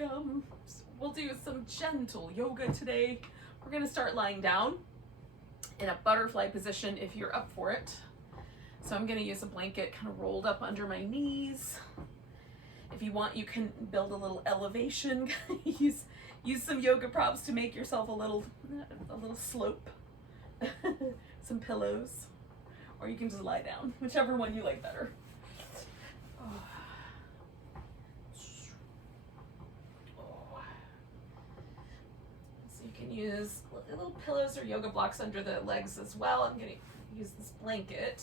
welcome. We'll do some gentle yoga today. We're gonna start lying down in a butterfly position if you're up for it. So I'm gonna use a blanket kind of rolled up under my knees. If you want, you can build a little elevation. use some yoga props to make yourself a little slope. Some pillows, or you can just lie down, whichever one you like better. So you can use little pillows or yoga blocks under the legs as well. I'm going to use this blanket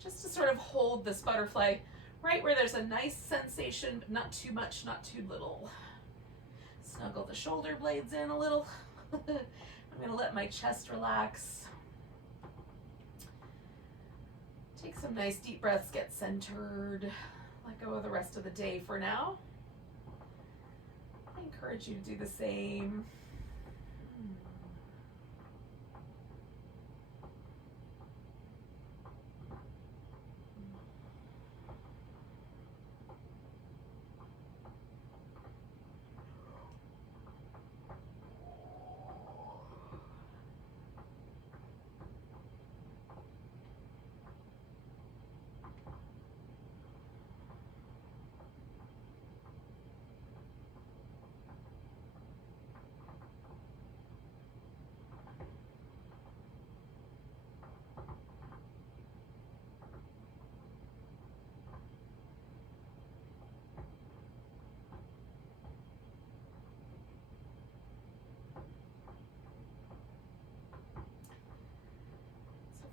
just to sort of hold this butterfly right where there's a nice sensation, but not too much, not too little. Snuggle the shoulder blades in a little. I'm going to let my chest relax. Take some nice deep breaths, get centered. Let go of the rest of the day for now. I encourage you to do the same.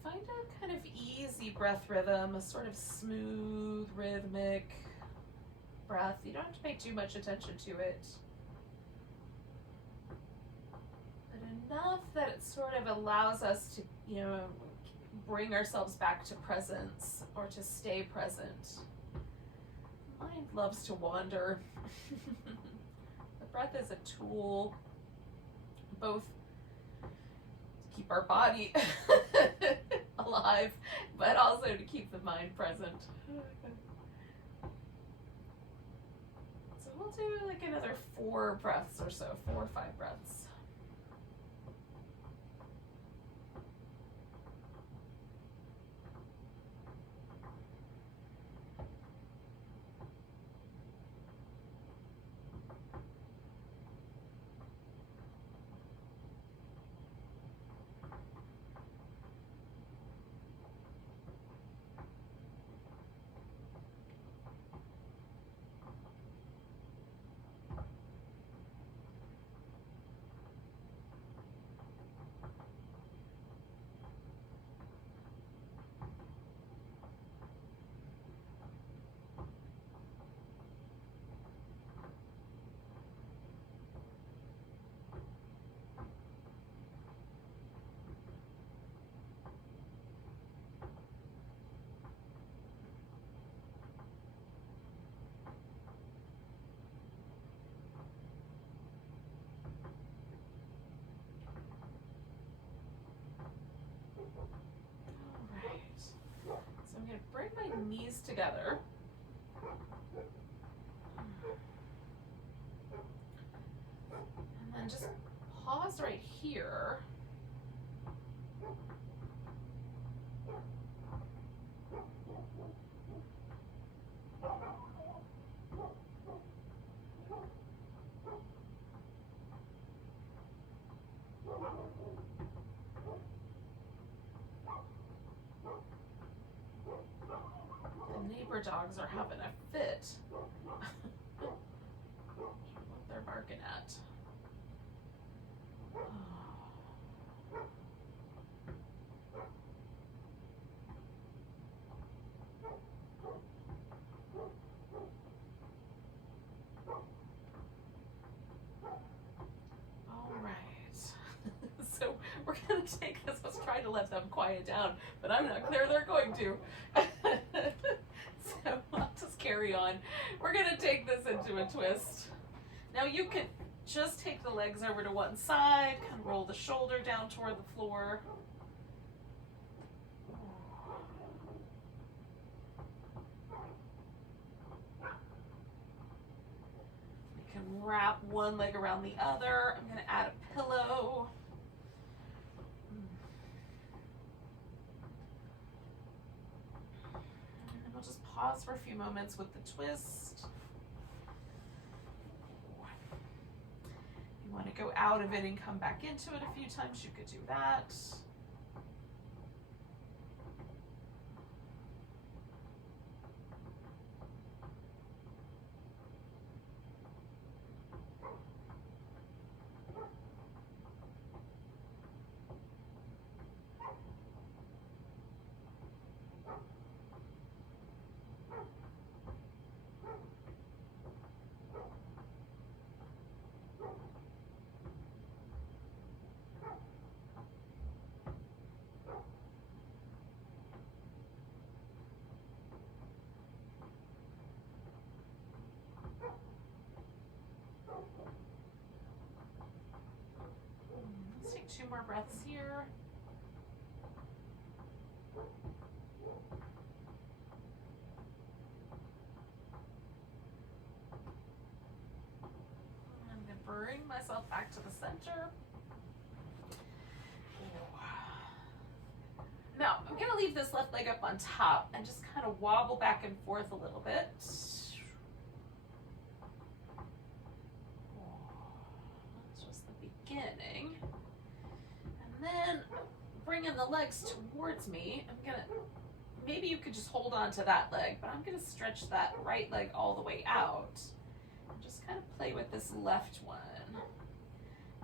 Find a kind of easy breath rhythm, a sort of smooth, rhythmic breath. You don't have to pay too much attention to it, but enough that it sort of allows us to, bring ourselves back to presence or to stay present. Mind loves to wander. The breath is a tool, both to keep our body alive, but also to keep the mind present. So we'll do like another 4 breaths or so, 4 or 5 breaths. I'm going to bring my knees together. And then just pause right here. Neighbor dogs are having a fit. What they're barking at. All right. So we're going to take this. I was trying to let them quiet down, but I'm not clear they're going to. So I'll just carry on. We're going to take this into a twist. Now you can just take the legs over to one side, kind of roll the shoulder down toward the floor. You can wrap one leg around the other. I'm going to add a pillow. And we'll just pause for a few moments with the twist. If you want to go out of it and come back into it a few times, you could do that. Let's take 2 more breaths here. I'm going to bring myself back to the center. Now, I'm going to leave this left leg up on top and just kind of wobble back and forth a little bit. That's just the beginning. And then bringing the legs towards me, I'm going to, maybe you could just hold on to that leg, but I'm going to stretch that right leg all the way out. And just kind of play with this left one.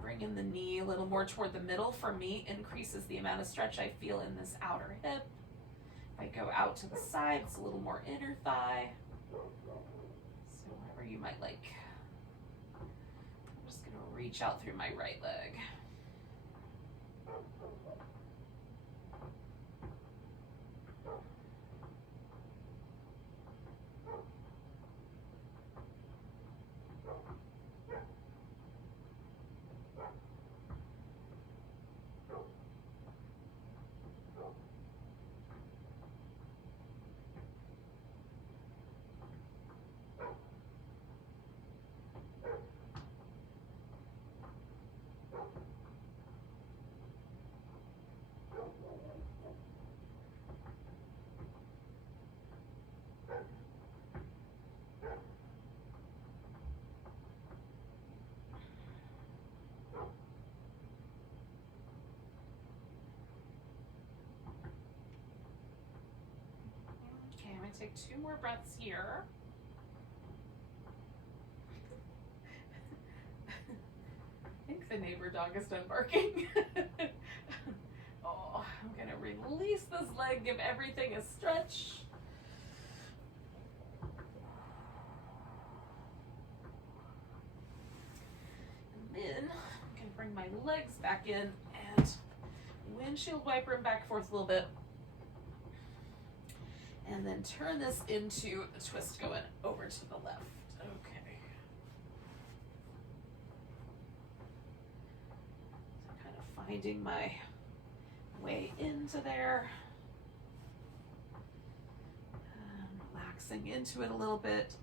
Bringing the knee a little more toward the middle for me increases the amount of stretch I feel in this outer hip. If I go out to the side, it's a little more inner thigh. So wherever you might like. I'm just going to reach out through my right leg. Okay, I'm going to take 2 more breaths here. I think the neighbor dog is done barking. Oh, I'm going to release this leg, give everything a stretch. And then I'm going to bring my legs back in and windshield wiper them back and forth a little bit. And then turn this into a twist going over to the left. Okay. So kind of finding my way into there. And relaxing into it a little bit.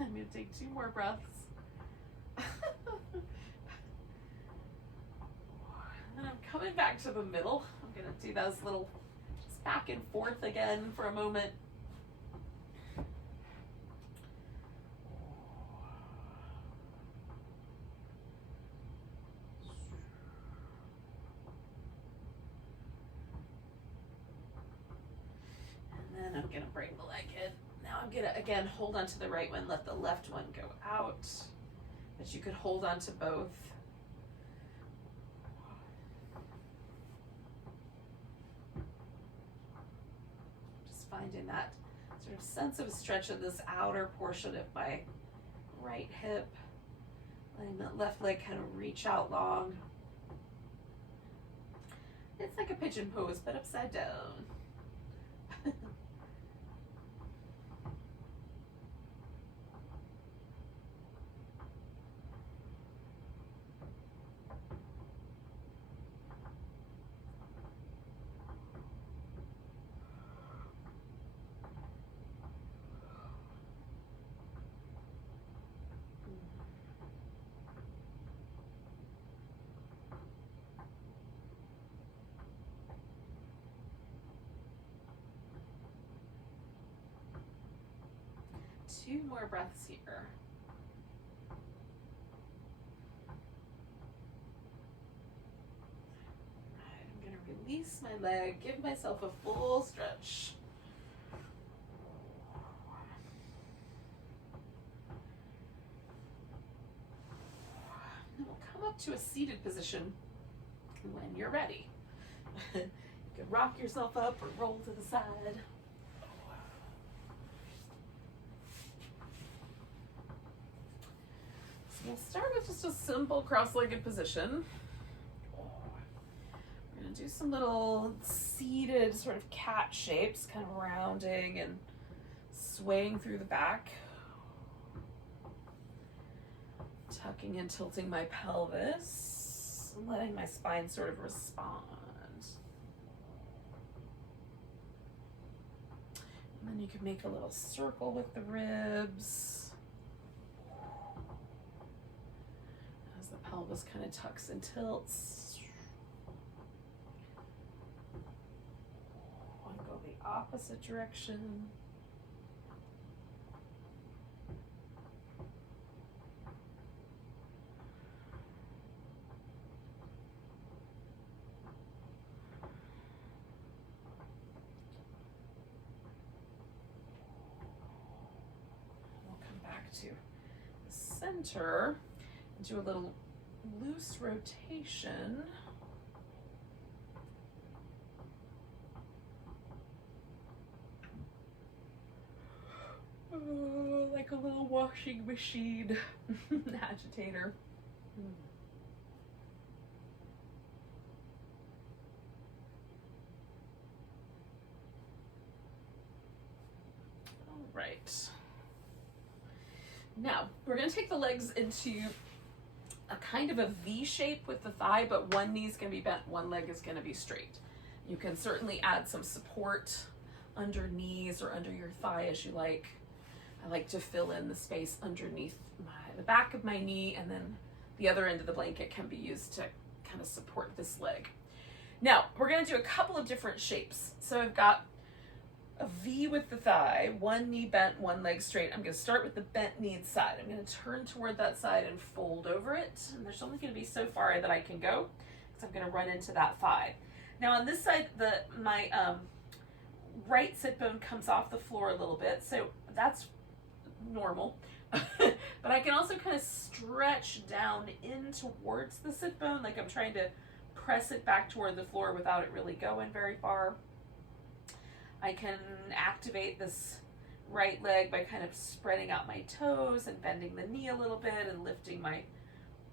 I'm going to take 2 more breaths. And I'm coming back to the middle. I'm going to do those little, just back and forth again for a moment. gonna bring the leg in. Now I'm gonna, again, hold on to the right one, let the left one go out, but you could hold on to both. Just finding that sort of sense of stretch of this outer portion of my right hip, letting that left leg kind of reach out long. It's like a pigeon pose, but upside down. Two more breaths here. I'm going to release my leg, give myself a full stretch. Then we'll come up to a seated position when you're ready. You can rock yourself up or roll to the side. We'll start with just a simple cross-legged position. We're going to do some little seated sort of cat shapes, kind of rounding and swaying through the back. Tucking and tilting my pelvis, letting my spine sort of respond. And then you can make a little circle with the ribs. Pelvis kind of tucks and tilts. Want to go the opposite direction. We'll come back to the center and do a little loose rotation. Oh, like a little washing machine agitator. All right. Now, we're going to take the legs into a kind of a V shape with the thigh, but one knee is going to be bent, one leg is going to be straight. You can certainly add some support under knees or under your thigh as you like. I like to fill in the space underneath the back of my knee, and then the other end of the blanket can be used to kind of support this leg. Now, we're going to do a couple of different shapes. So I've got a V with the thigh, one knee bent, one leg straight. I'm going to start with the bent knee side. I'm going to turn toward that side and fold over it. And there's only going to be so far that I can go because I'm going to run into that thigh. Now on this side, my right sit bone comes off the floor a little bit, so that's normal. But I can also kind of stretch down in towards the sit bone, like I'm trying to press it back toward the floor without it really going very far. I can activate this right leg by kind of spreading out my toes and bending the knee a little bit and lifting my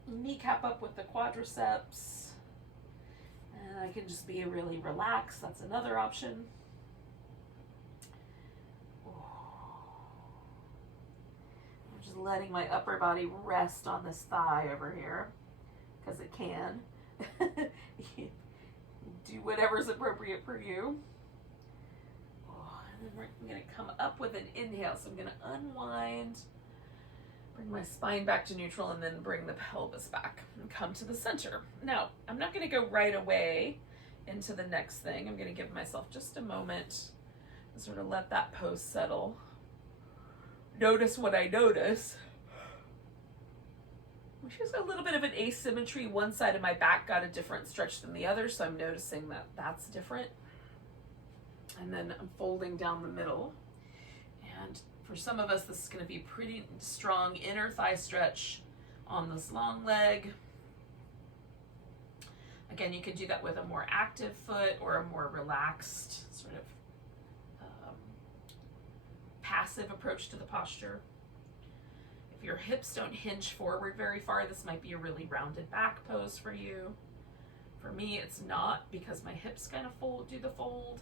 kneecap up with the quadriceps. And I can just be really relaxed. That's another option. I'm just letting my upper body rest on this thigh over here because it can. Do whatever's appropriate for you. And then we're going to come up with an inhale. So I'm going to unwind, bring my spine back to neutral, and then bring the pelvis back and come to the center. Now, I'm not going to go right away into the next thing. I'm going to give myself just a moment to sort of let that pose settle. Notice what I notice, which is a little bit of an asymmetry. One side of my back got a different stretch than the other, so I'm noticing that that's different. And then I'm folding down the middle. And for some of us, this is going to be pretty strong inner thigh stretch on this long leg. Again, you could do that with a more active foot or a more relaxed, sort of passive approach to the posture. If your hips don't hinge forward very far, this might be a really rounded back pose for you. For me, it's not, because my hips kind of do the fold.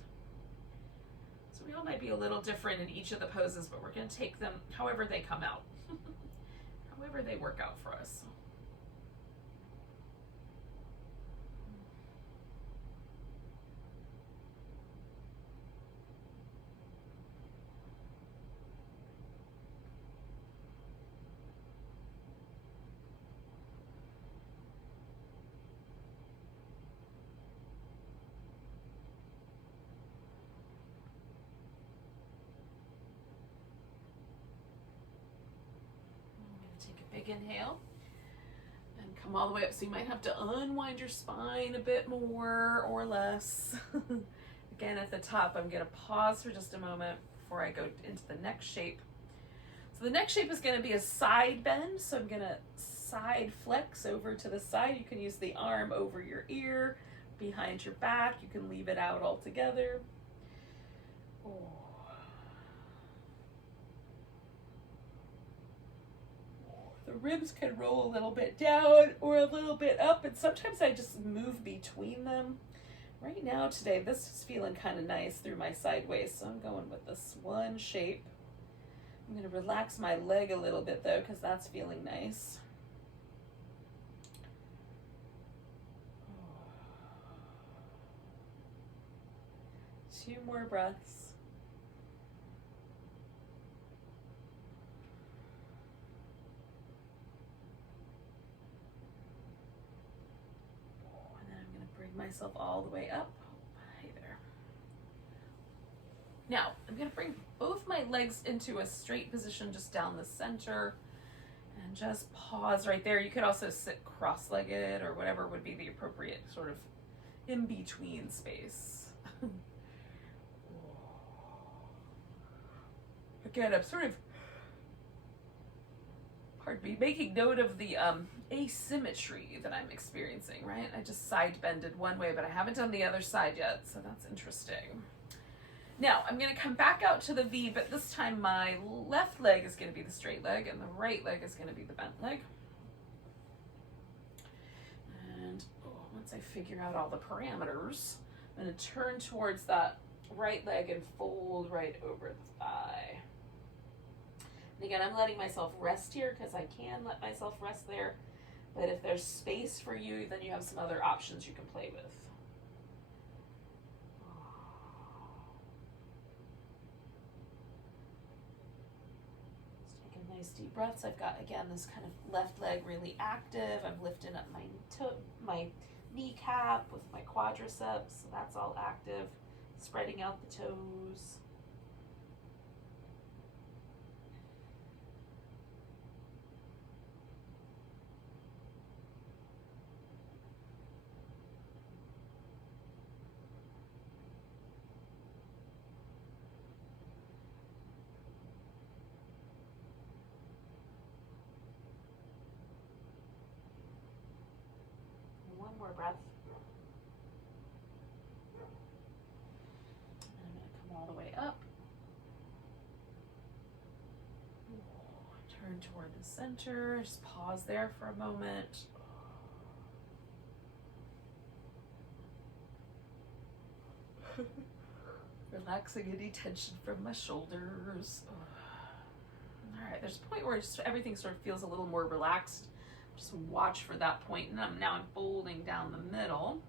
So we all might be a little different in each of the poses, but we're going to take them however they come out, however they work out for us. Take a big inhale and come all the way up. So you might have to unwind your spine a bit more or less. Again, at the top, I'm going to pause for just a moment before I go into the next shape. So the next shape is going to be a side bend. So I'm going to side flex over to the side. You can use the arm over your ear, behind your back. You can leave it out altogether. Oh. The ribs can roll a little bit down or a little bit up, and sometimes I just move between them. Right now, today, this is feeling kind of nice through my sideways, so I'm going with this one shape. I'm going to relax my leg a little bit, though, because that's feeling nice. Two more breaths. Myself all the way up. Hey there. Now I'm going to bring both my legs into a straight position just down the center and just pause right there. You could also sit cross-legged or whatever would be the appropriate sort of in-between space. Again, I'm sort of, pardon me, making note of the asymmetry that I'm experiencing, right? I just side bended one way, but I haven't done the other side yet, so that's interesting. Now, I'm going to come back out to the V, but this time my left leg is going to be the straight leg, and the right leg is going to be the bent leg. And once I figure out all the parameters, I'm going to turn towards that right leg and fold right over the thigh. And again, I'm letting myself rest here because I can let myself rest there. But if there's space for you, then you have some other options you can play with. Just taking nice deep breaths. I've got, again, this kind of left leg really active. I'm lifting up my kneecap with my quadriceps, so that's all active. Spreading out the toes. One more breath. And I'm going to come all the way up. Turn toward the center. Just pause there for a moment. Relaxing any tension from my shoulders. All right, there's a point where just everything sort of feels a little more relaxed. Just watch for that point. And now I'm folding down the middle.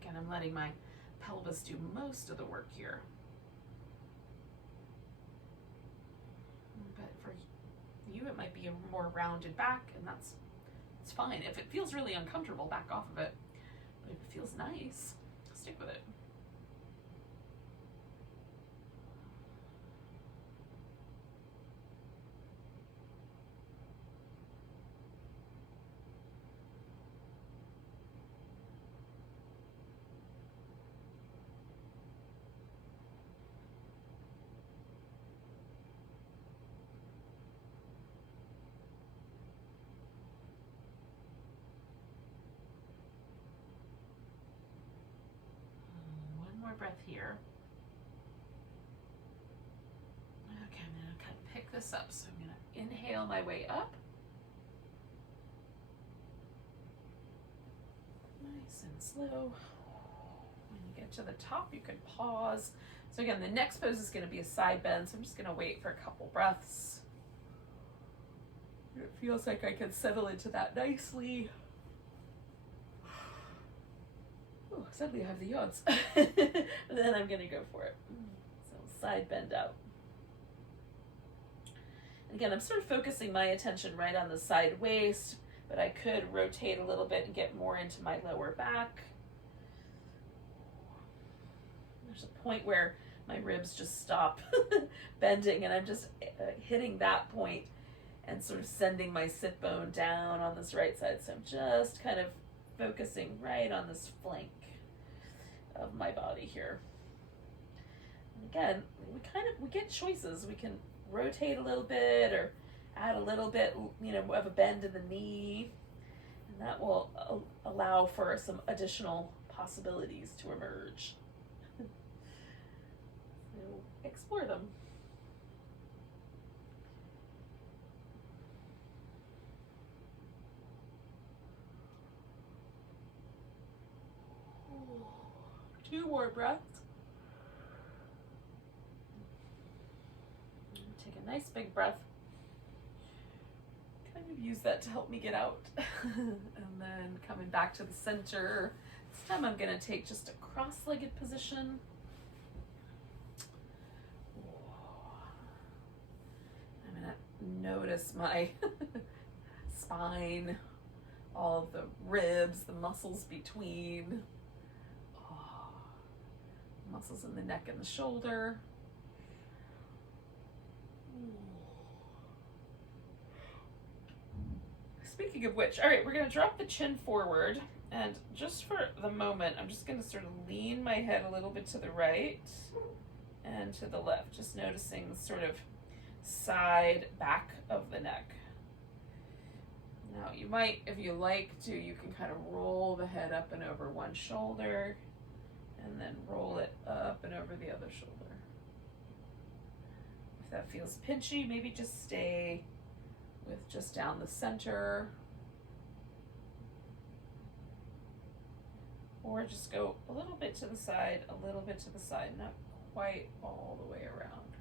Again, I'm letting my pelvis do most of the work here. But for you, it might be a more rounded back, and that's fine. If it feels really uncomfortable, back off of it. But if it feels nice, stick with it. breath here. Okay, I'm going to kind of pick this up. So I'm going to inhale my way up. Nice and slow. When you get to the top, you can pause. So again, the next pose is going to be a side bend. So I'm just going to wait for a couple breaths. It feels like I can settle into that nicely. Oh, sadly I have the yawns. And then I'm going to go for it. So side bend out. Again, I'm sort of focusing my attention right on the side waist, but I could rotate a little bit and get more into my lower back. There's a point where my ribs just stop bending, and I'm just hitting that point and sort of sending my sit bone down on this right side. So I'm just kind of focusing right on this flank of my body here. And again, we get choices. We can rotate a little bit or add a little bit, of a bend in the knee, and that will allow for some additional possibilities to emerge. So explore them. Two more breaths. Take a nice big breath. Kind of use that to help me get out. And then coming back to the center. This time I'm going to take just a cross-legged position. I'm going to notice my spine, all of the ribs, the muscles between. Muscles in the neck and the shoulder. Speaking of which, all right, we're going to drop the chin forward, and just for the moment, I'm just going to sort of lean my head a little bit to the right and to the left, just noticing the sort of side back of the neck. Now, you might, if you like to, you can kind of roll the head up and over one shoulder, and then roll it up and over the other shoulder. If that feels pinchy, maybe just stay with just down the center. Or just go a little bit to the side, a little bit to the side, not quite all the way around.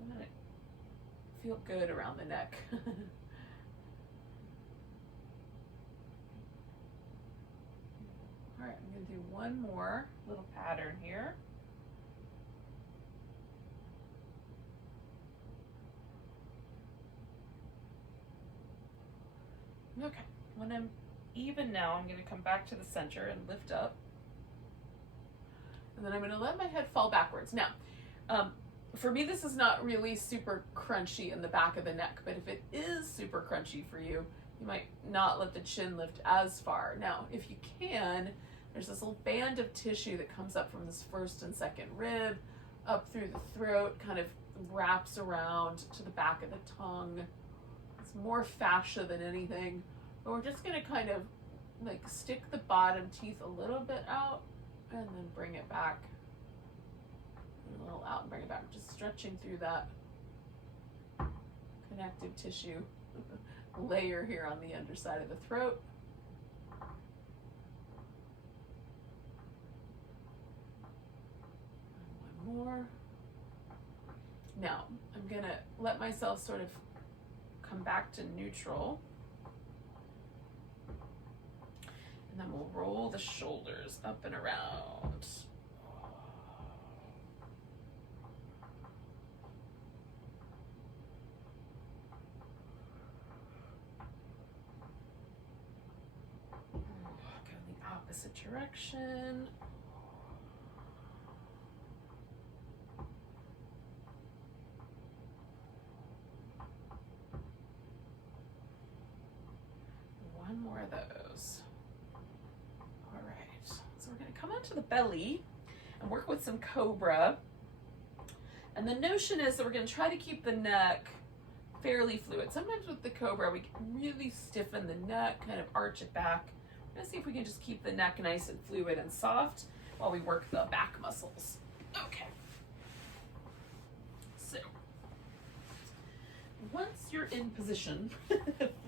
I'm gonna feel good around the neck. All right, I'm going to do one more little pattern here. Okay, when I'm even now, I'm going to come back to the center and lift up. And then I'm going to let my head fall backwards. Now, for me, this is not really super crunchy in the back of the neck, but if it is super crunchy for you, you might not let the chin lift as far. Now, if you can, there's this little band of tissue that comes up from this first and second rib, up through the throat, kind of wraps around to the back of the tongue. It's more fascia than anything. But we're just gonna kind of like stick the bottom teeth a little bit out and then bring it back. A little out and bring it back. Just stretching through that connective tissue layer here on the underside of the throat. And one more. Now, I'm gonna let myself sort of come back to neutral. And then we'll roll the shoulders up and around. Go in the opposite direction. One more of those. All right, so we're going to come onto the belly and work with some Cobra. And the notion is that we're going to try to keep the neck fairly fluid. Sometimes with the Cobra, we can really stiffen the neck, kind of arch it back. We're We're gonna see if we can just keep the neck nice and fluid and soft while we work the back muscles. Okay. So, once you're in position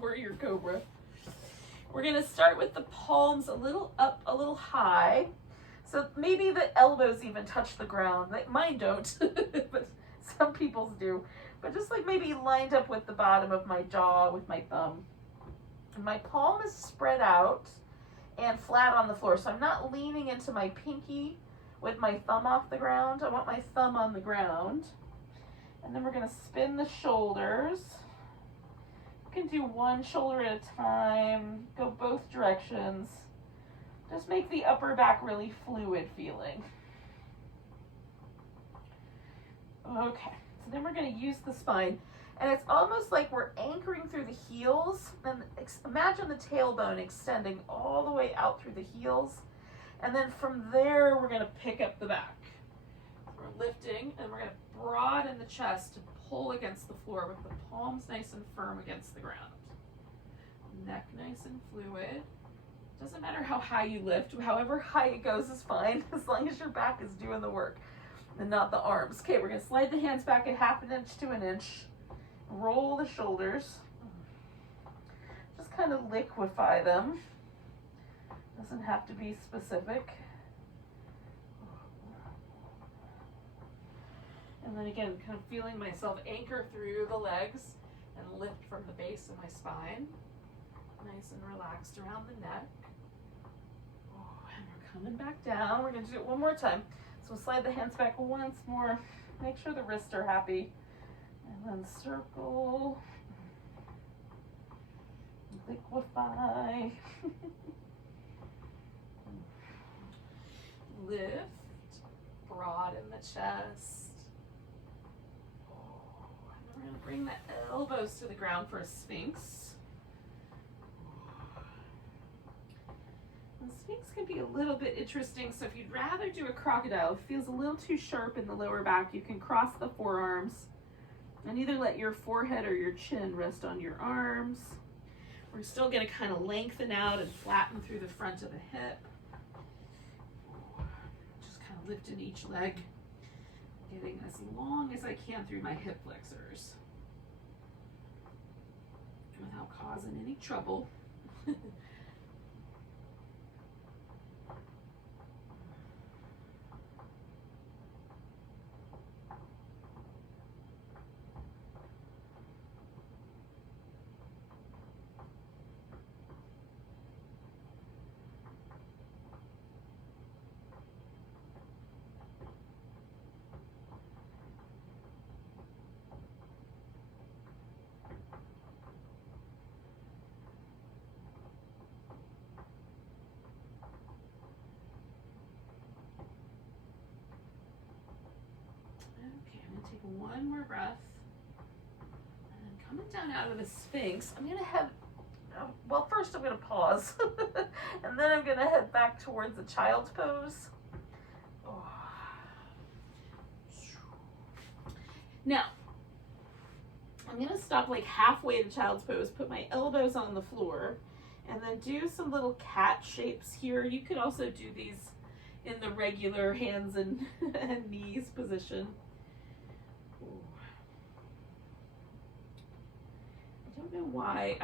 for your Cobra, we're gonna start with the palms a little up, a little high. So maybe the elbows even touch the ground. Like mine don't, but some people's do. But just like maybe lined up with the bottom of my jaw with my thumb. And my palm is spread out and flat on the floor. So I'm not leaning into my pinky with my thumb off the ground. I want my thumb on the ground. And then we're gonna spin the shoulders. You can do one shoulder at a time, go both directions. Just make the upper back really fluid feeling. Okay, so then we're gonna use the spine. And it's almost like we're anchoring through the heels. And imagine the tailbone extending all the way out through the heels. And then from there, we're gonna pick up the back. We're lifting and we're gonna broaden the chest to pull against the floor with the palms nice and firm against the ground. Neck nice and fluid. Doesn't matter how high you lift, however high it goes is fine, as long as your back is doing the work and not the arms. Okay, we're gonna slide the hands back a half an inch to an inch. Roll the shoulders. Just kind of liquefy them. Doesn't have to be specific. And then again, kind of feeling myself anchor through the legs and lift from the base of my spine. Nice and relaxed around the neck. And we're coming back down. We're going to do it one more time. So we'll slide the hands back once more. Make sure the wrists are happy. And then circle. Liquefy. Lift. Broaden the chest. And then we're going to bring the elbows to the ground for a Sphinx. The Sphinx can be a little bit interesting, so if you'd rather do a crocodile, if it feels a little too sharp in the lower back, you can cross the forearms and either let your forehead or your chin rest on your arms. We're still going to kind of lengthen out and flatten through the front of the hip. Just kind of lifting each leg, getting as long as I can through my hip flexors without causing any trouble. Take one more breath. And then coming down out of the Sphinx, I'm going to head, well, first I'm going to pause. And then I'm going to head back towards the child's pose. Oh. Now, I'm going to stop like halfway to child's pose, put my elbows on the floor, and then do some little cat shapes here. You could also do these in the regular hands and knees position. I don't know why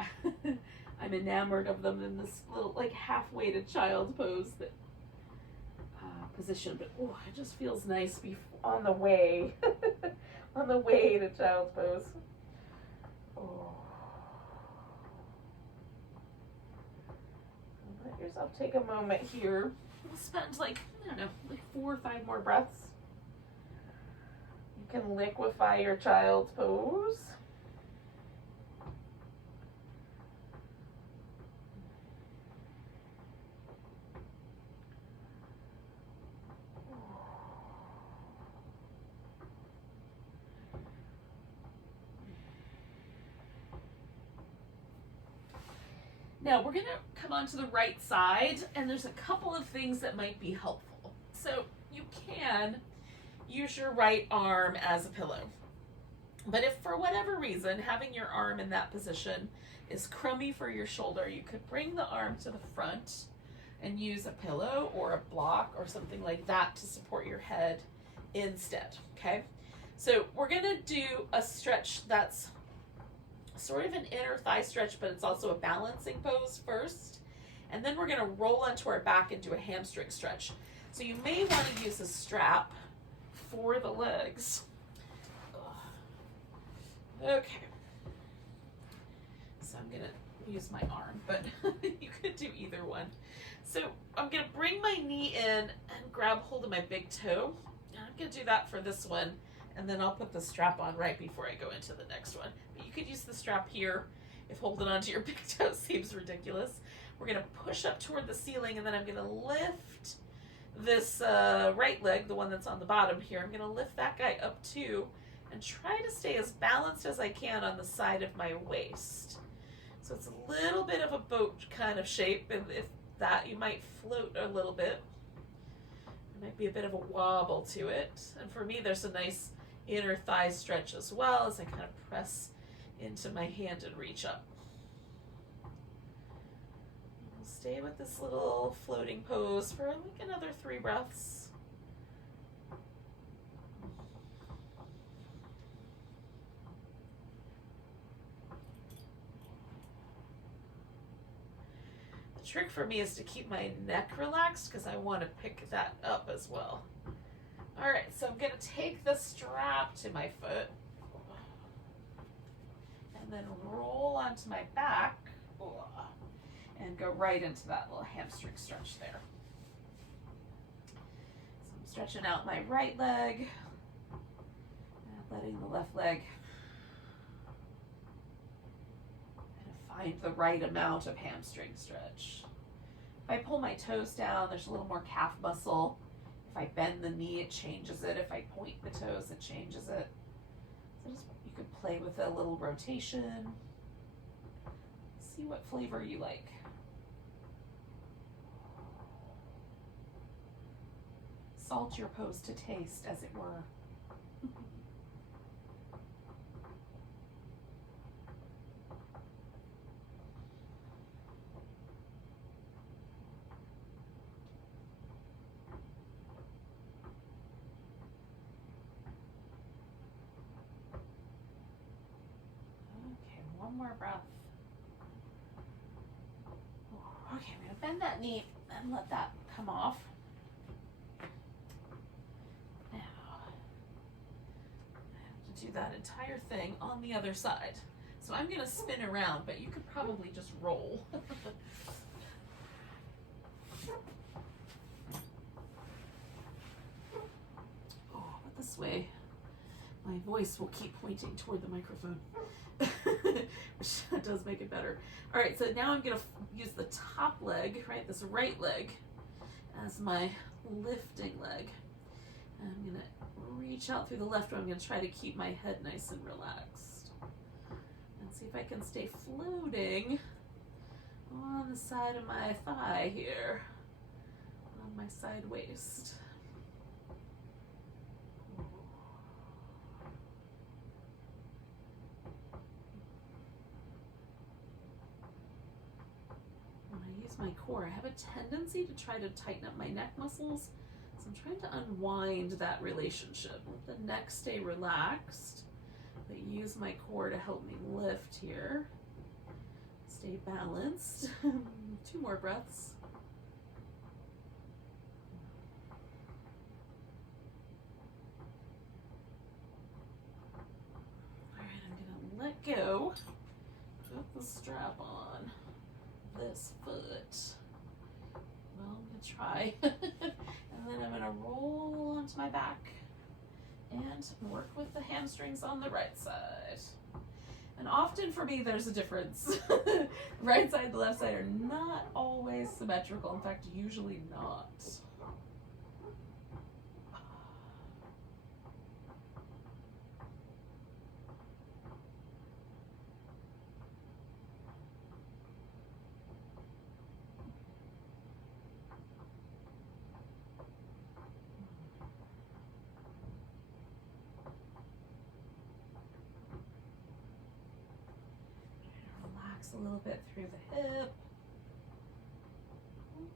I'm enamored of them in this little like halfway to child's pose position, but oh, it just feels nice on the way on the way to child's pose. Oh. Let yourself take a moment here. We'll spend like, I don't know, like 4 or 5 more breaths. You can liquefy your child's pose. Now we're going to come onto the right side, and there's a couple of things that might be helpful. So you can use your right arm as a pillow. But if for whatever reason having your arm in that position is crummy for your shoulder, you could bring the arm to the front and use a pillow or a block or something like that to support your head instead, okay? So we're gonna do a stretch that's sort of an inner thigh stretch, but it's also a balancing pose first. And then we're gonna roll onto our back and do a hamstring stretch. So you may wanna use a strap for the legs. Okay. So I'm gonna use my arm, but you could do either one. So I'm gonna bring my knee in and grab hold of my big toe. And I'm gonna do that for this one, and then I'll put the strap on right before I go into the next one. But you could use the strap here if holding onto your big toe seems ridiculous. We're gonna push up toward the ceiling, and then I'm gonna lift this right leg, the one that's on the bottom here. I'm gonna lift that guy up too, and try to stay as balanced as I can on the side of my waist. So it's a little bit of a boat kind of shape, and if that, you might float a little bit. There might be a bit of a wobble to it. And for me, there's a nice inner thigh stretch as well as I kind of press into my hand and reach up. We'll stay with this little floating pose for like another 3 breaths. Trick for me is to keep my neck relaxed because I want to pick that up as well. All right, so I'm going to take the strap to my foot and then roll onto my back and go right into that little hamstring stretch there. So I'm stretching out my right leg and letting the left leg find the right amount of hamstring stretch. If I pull my toes down, there's a little more calf muscle. If I bend the knee, it changes it. If I point the toes, it changes it. So just, you could play with a little rotation. See what flavor you like. Salt your pose to taste, as it were. One more breath. Okay, I'm going to bend that knee and let that come off. Now, I have to do that entire thing on the other side. So I'm going to spin around, but you could probably just roll. But this way, my voice will keep pointing toward the microphone. Which does make it better. All right, so now I'm gonna use the top leg, right, this right leg, as my lifting leg. And I'm gonna reach out through the left one. I'm gonna try to keep my head nice and relaxed. And see if I can stay floating on the side of my thigh here, on my side waist. My core, I have a tendency to try to tighten up my neck muscles, so I'm trying to unwind that relationship. Let the neck stay relaxed, but use my core to help me lift here. Stay balanced. 2 more breaths. All right, I'm gonna let go. Put the strap on this foot. Well, I'm gonna try. And then I'm gonna roll onto my back and work with the hamstrings on the right side. And often for me, there's a difference. Right side and the left side are not always symmetrical. In fact, usually not. A little bit through the hip.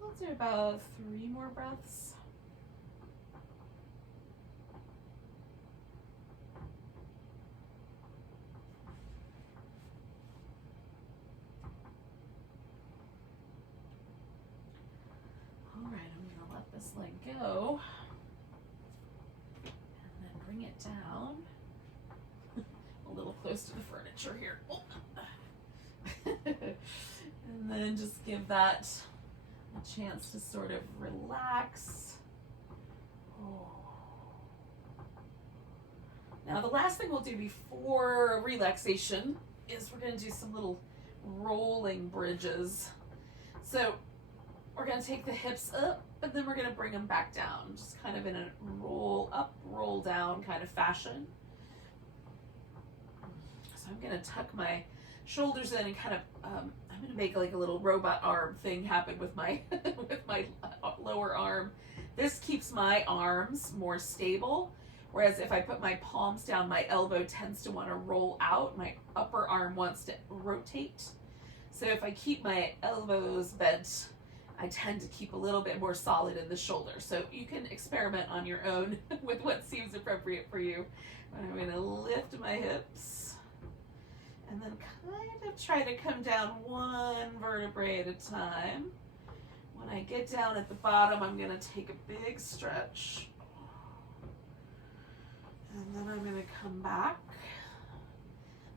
We'll do about 3 more breaths. All right, I'm gonna let this leg go and then bring it down. A little close to the furniture here. And then just give that a chance to sort of relax. Now the last thing we'll do before relaxation is we're going to do some little rolling bridges. So we're going to take the hips up, but then we're going to bring them back down, just kind of in a roll up, roll down kind of fashion. So I'm going to tuck my shoulders in and kind of, I'm going to make like a little robot arm thing happen with my, with my lower arm. This keeps my arms more stable, whereas if I put my palms down, my elbow tends to want to roll out. My upper arm wants to rotate. So if I keep my elbows bent, I tend to keep a little bit more solid in the shoulder. So you can experiment on your own with what seems appropriate for you. I'm going to lift my hips and then kind of try to come down one vertebrae at a time. When I get down at the bottom, I'm going to take a big stretch. And then I'm going to come back,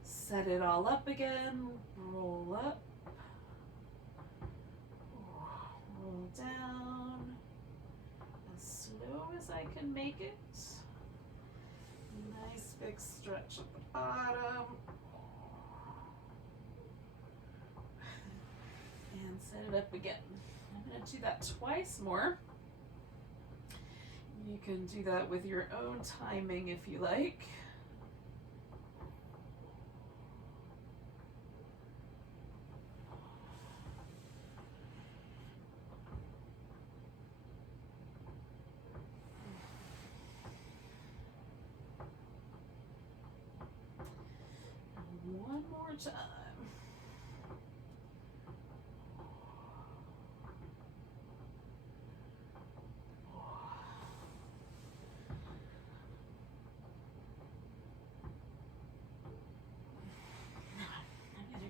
set it all up again, roll up, roll down, as slow as I can make it. Nice big stretch at the bottom. And set it up again. I'm going to do that twice more. You can do that with your own timing if you like. One more time.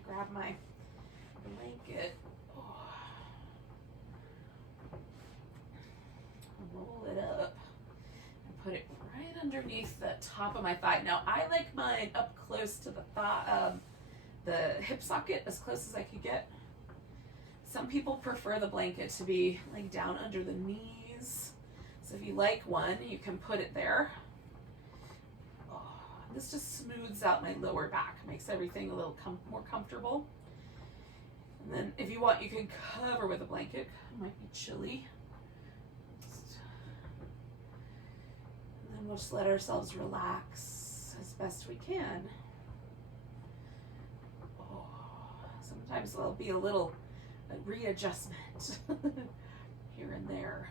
Grab my blanket, roll it up, and put it right underneath the top of my thigh. Now I like mine up close to the thigh, the hip socket, as close as I could get. Some people prefer the blanket to be like down under the knees. So if you like one, you can put it there. This just smooths out my lower back, makes everything a little more comfortable. And then if you want, you can cover with a blanket. It might be chilly. And then we'll just let ourselves relax as best we can. Sometimes there'll be a little readjustment here and there.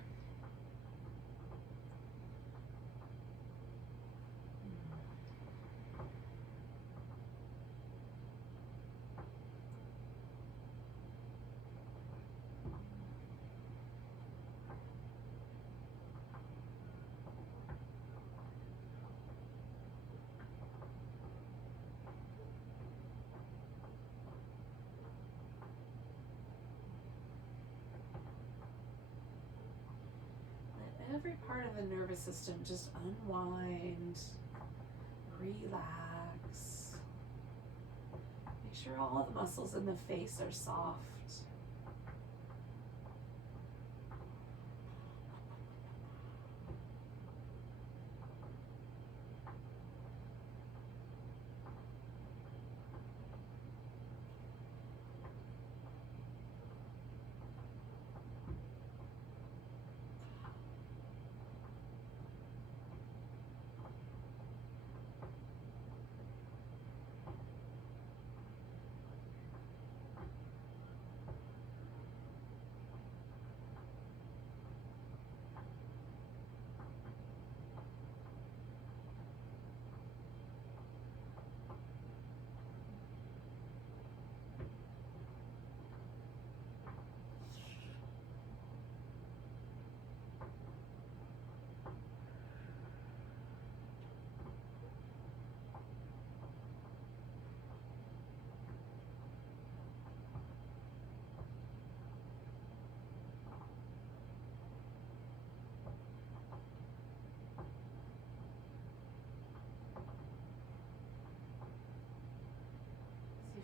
Every part of the nervous system just unwind, relax. Make sure all the muscles in the face are soft.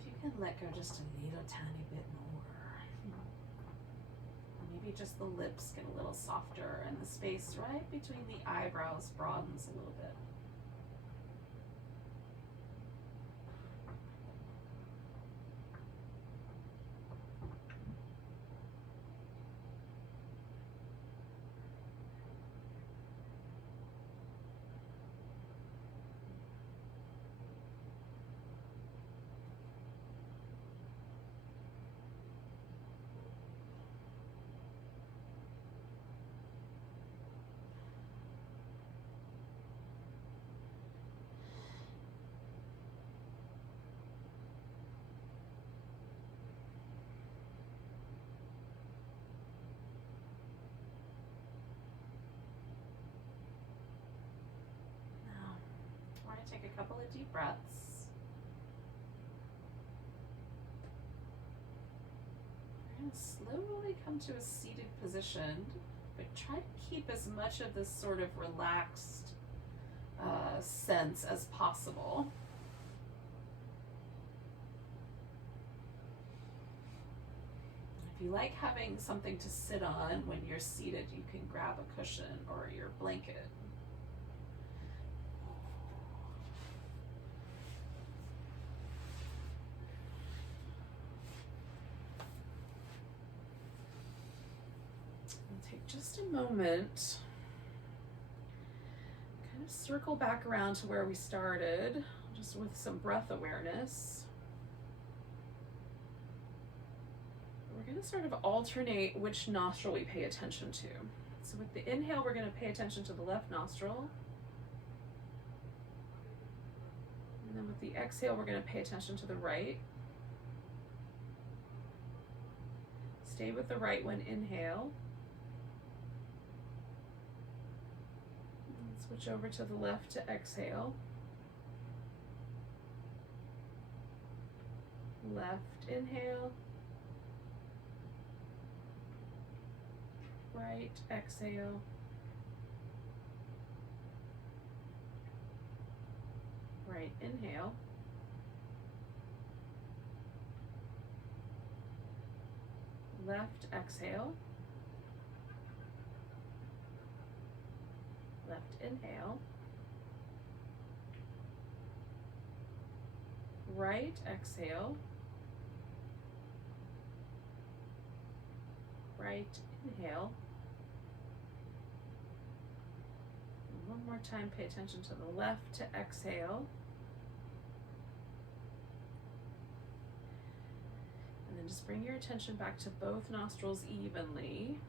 if you can let go just a little tiny bit more. Or maybe just the lips get a little softer and the space right between the eyebrows broadens a little bit. Take a couple of deep breaths. We're going to slowly come to a seated position, but try to keep as much of this sort of relaxed sense as possible. If you like having something to sit on when you're seated, you can grab a cushion or your blanket. Just a moment, kind of circle back around to where we started, just with some breath awareness. We're going to sort of alternate which nostril we pay attention to. So with the inhale, we're going to pay attention to the left nostril. And then with the exhale, we're going to pay attention to the right. Stay with the right one, inhale. Switch over to the left to exhale. Left inhale. Right exhale. Right inhale. Left exhale. Left inhale. Right exhale. Right inhale. And one more time, pay attention to the left to exhale. And then just bring your attention back to both nostrils evenly.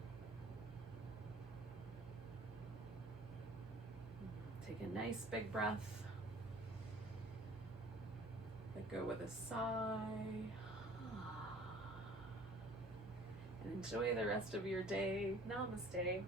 Take a nice big breath. Let go with a sigh. And enjoy the rest of your day. Namaste.